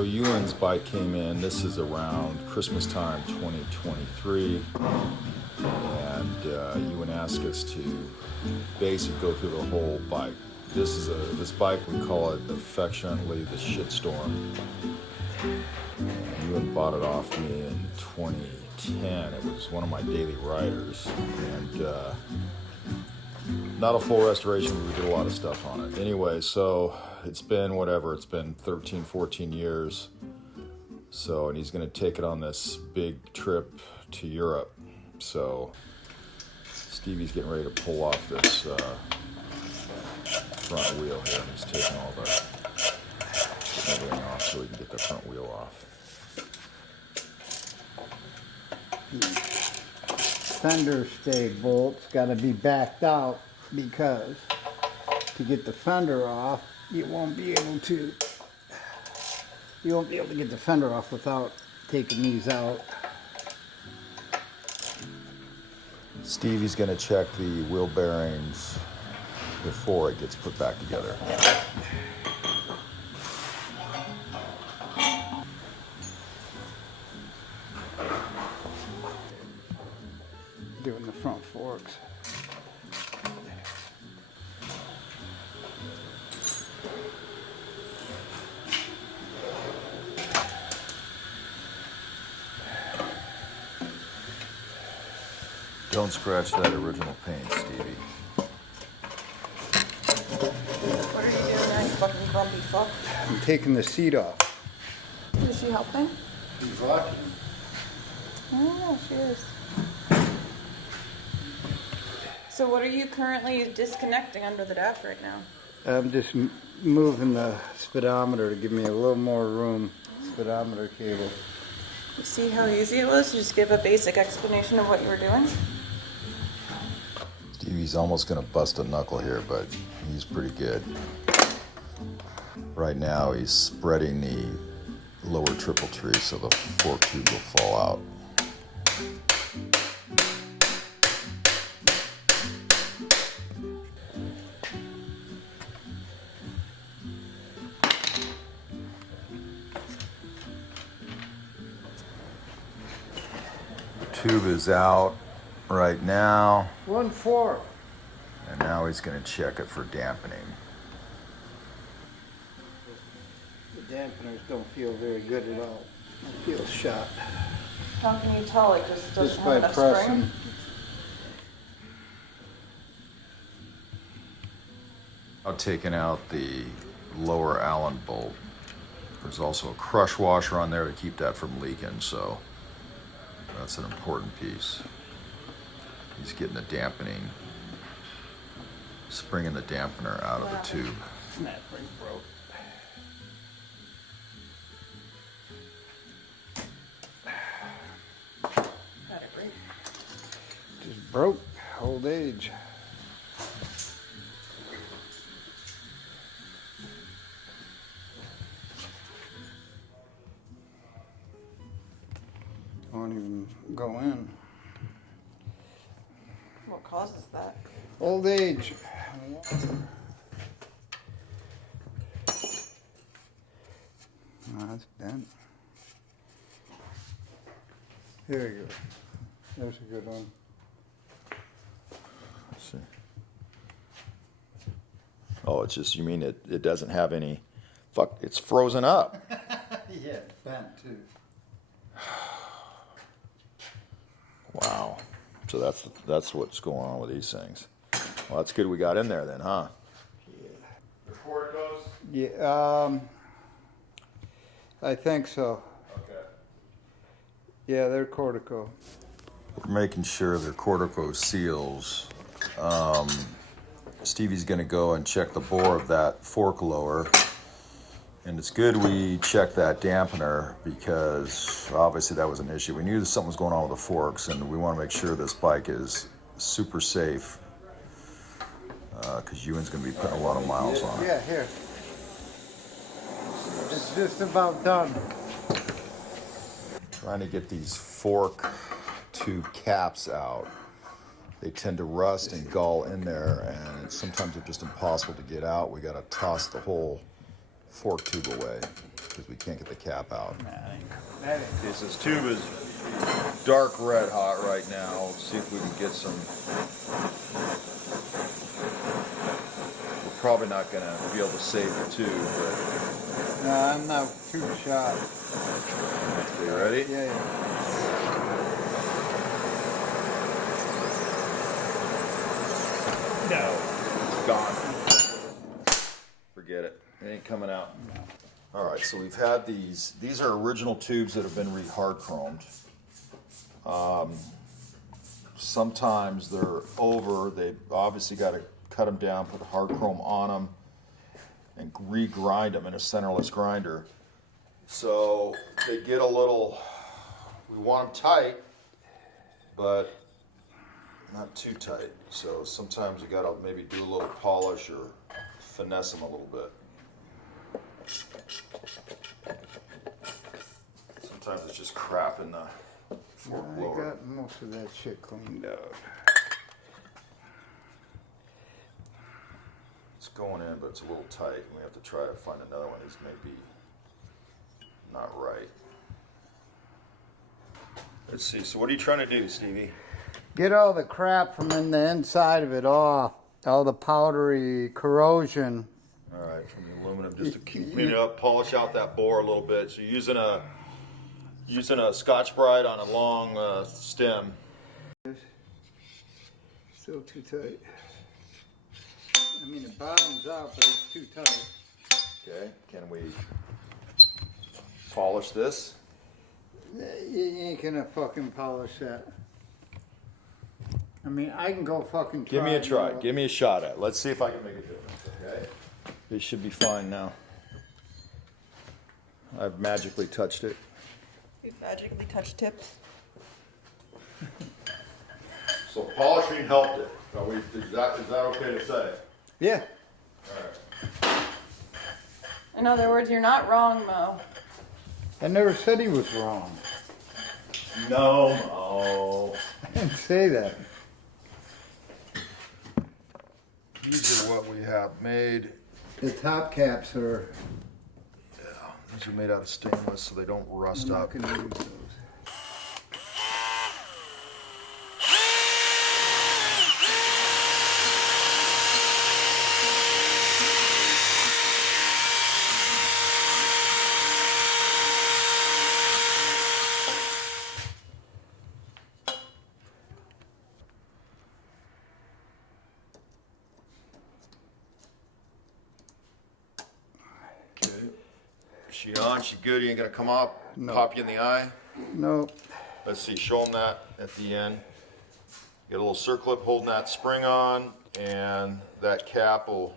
So Ewan's bike came in. This is around Christmas time 2023. And Ewan asked us to basically go through the whole bike. This bike, we call it affectionately the shitstorm. And Ewan bought it off me in 2010. It was one of my daily riders. And not a full restoration, but we did a lot of stuff on it. Anyway, so it's been 13, 14 years. So, and he's going to take it on this big trip to Europe. So Stevie's getting ready to pull off this front wheel here. He's taking everything off so we can get the front wheel off. Fender stay bolts got to be backed out because to get the fender off, you won't be able to get the fender off without taking these out. Stevie's going to check the wheel bearings before it gets put back together. Doing the front forks. Don't scratch that original paint, Stevie. What are you doing there, you fucking grumpy fuck? I'm taking the seat off. Is she helping? She's watching. Oh, she is. So what are you currently disconnecting under the DAF right now? I'm just moving the speedometer to give me a little more room. Speedometer cable. You see how easy it was? Just give a basic explanation of what you were doing. Stevie's almost going to bust a knuckle here, but he's pretty good. Right now he's spreading the lower triple tree so the fork tube will fall out. Tube is out right now. 1-4. And now he's going to check it for dampening. The dampeners don't feel very good at all. I feel shot. How can you tell it just doesn't Just have by enough pressing. spring? Now taking out the lower Allen bolt. There's also a crush washer on there to keep that from leaking, so that's an important piece. He's getting the dampening, springing the dampener out of the tube. That ring broke. Got it right. Just broke. Old age. Won't even go in. What causes that? Old age. Oh, that's bent. There you go. There's a good one. Let's see. Oh, it's just, you mean it doesn't have any, fuck, it's frozen up. Yeah, it's bent too. Wow. So that's what's going on with these things. Well, that's good we got in there then, huh? The Porticos? Yeah, I think so. Okay. Yeah, they're Cortico. We're making sure they're Cortico seals. Stevie's going to go and check the bore of that fork lower. And it's good we checked that dampener because obviously that was an issue. We knew something was going on with the forks, and we want to make sure this bike is super safe because Ewan's going to be putting a lot of miles on it. Yeah, here. It's just about done. Trying to get these fork tube caps out. They tend to rust and gall in there, and sometimes they're just impossible to get out. We got to toss the whole fork tube away because we can't get the cap out. That ain't Okay, so this tube is dark red hot right now. Let's see if we can get some. We're probably not going to be able to save the tube, but. No, I'm not too shot. Are you ready? Yeah. No. It's gone. Forget it. It ain't coming out. All right, so we've had these. These are original tubes that have been hard chromed. Sometimes they're over. They've obviously got to cut them down, put hard chrome on them, and re-grind them in a centerless grinder. So they get a little, we want them tight, but not too tight. So sometimes you gotta maybe do a little polish or finesse them a little bit. Sometimes it's just crap in the fork I blower. got most of that shit cleaned out. It's going in, but it's a little tight, and we have to try to find another one. These may be not right. Let's see. So what are you trying to do, Stevie? Get all the crap from in the inside of it off. All the powdery corrosion. All right, from the aluminum, just to clean it up, polish out that bore a little bit. So you're using a Scotch-Brite on a long stem. Still too tight. I mean, the bottom's out, but it's too tight. Okay, can we polish this? You ain't gonna fucking polish that. I mean, I can go fucking try. Give me a try. you know. Give me a shot at it. Let's see if I can make a difference, okay? This should be fine now. I've magically touched it. You magically touch tips. So polishing helped it. Is that okay to say? Yeah. All right. In other words, you're not wrong, Mo. I never said he was wrong. No. I didn't say that. These are what we have made. The top caps are. These are made out of stainless so they don't rust I'm not up. gonna use those. Okay. She on? She good? You ain't gonna come up? No. Pop you in the eye? No. Let's see. Show them that at the end. Get a little circlip holding that spring on, and that cap will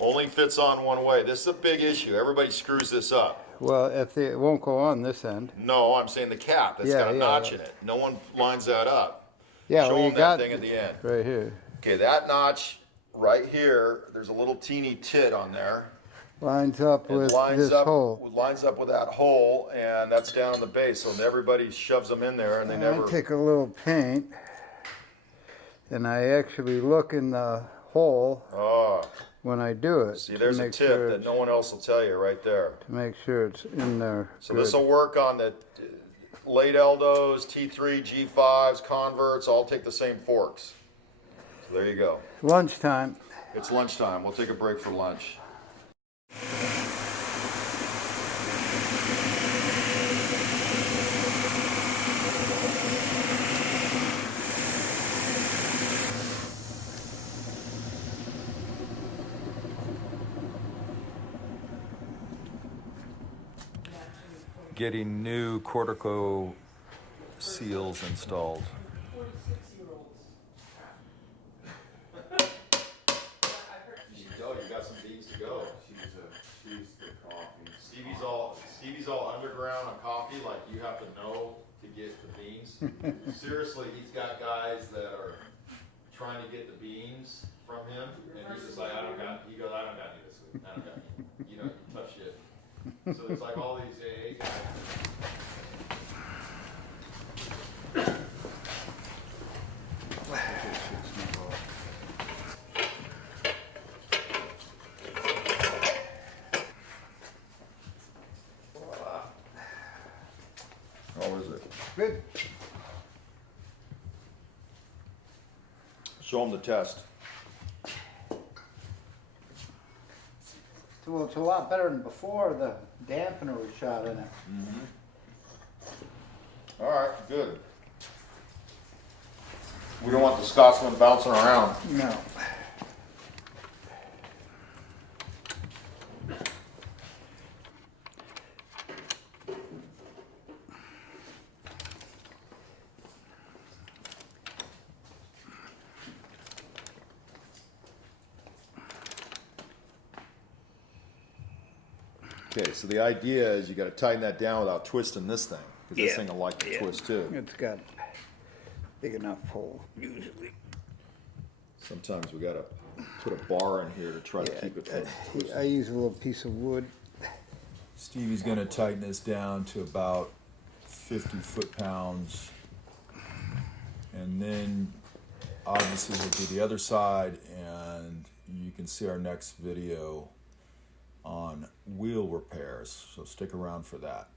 only fits on one way. This is a big issue. Everybody screws this up. Well, if it won't go on this end. No, I'm saying the cap. That's Yeah, got a yeah, notch yeah. in it. No one lines that up. Yeah, Show well, you them got that thing at the end. right here. Okay, that notch right here, there's a little teeny tit on there. Lines up It with lines this up, hole. lines up with that hole, and that's down on the base. So everybody shoves them in there, and they never. I take a little paint, and I actually look in the hole Oh, when I do it. see, to there's a make tip sure that no one else will tell you right there. to make sure it's in there. So good. this will work on the late Eldos, T3, G5s, converts. All take the same forks. So there you go. Lunchtime. It's lunchtime. We'll take a break for lunch. Getting new Cortico seals installed. You got some beans to go. She's the coffee. Stevie's all underground on coffee, like you have to know to get the beans. Seriously, he's got guys that are trying to get the beans from him, and he's just like, he goes, I don't got any this week. I don't got any. You know, tough shit. So there's like all these AA guys. Good. Show them the test. Well, it's a lot better than before. The dampener was shot in it. All right, good. We don't want the Scotsman bouncing around. No. Okay, so the idea is you got to tighten that down without twisting this thing, because this Yeah, thing will like to yeah. twist too. It's got big enough hole usually. Sometimes we got to put a bar in here to try to keep it from I twisting. use a little piece of wood. Stevie's going to tighten this down to about 50 foot-pounds, and then obviously we'll do the other side, and you can see our next video on wheel repairs, so stick around for that.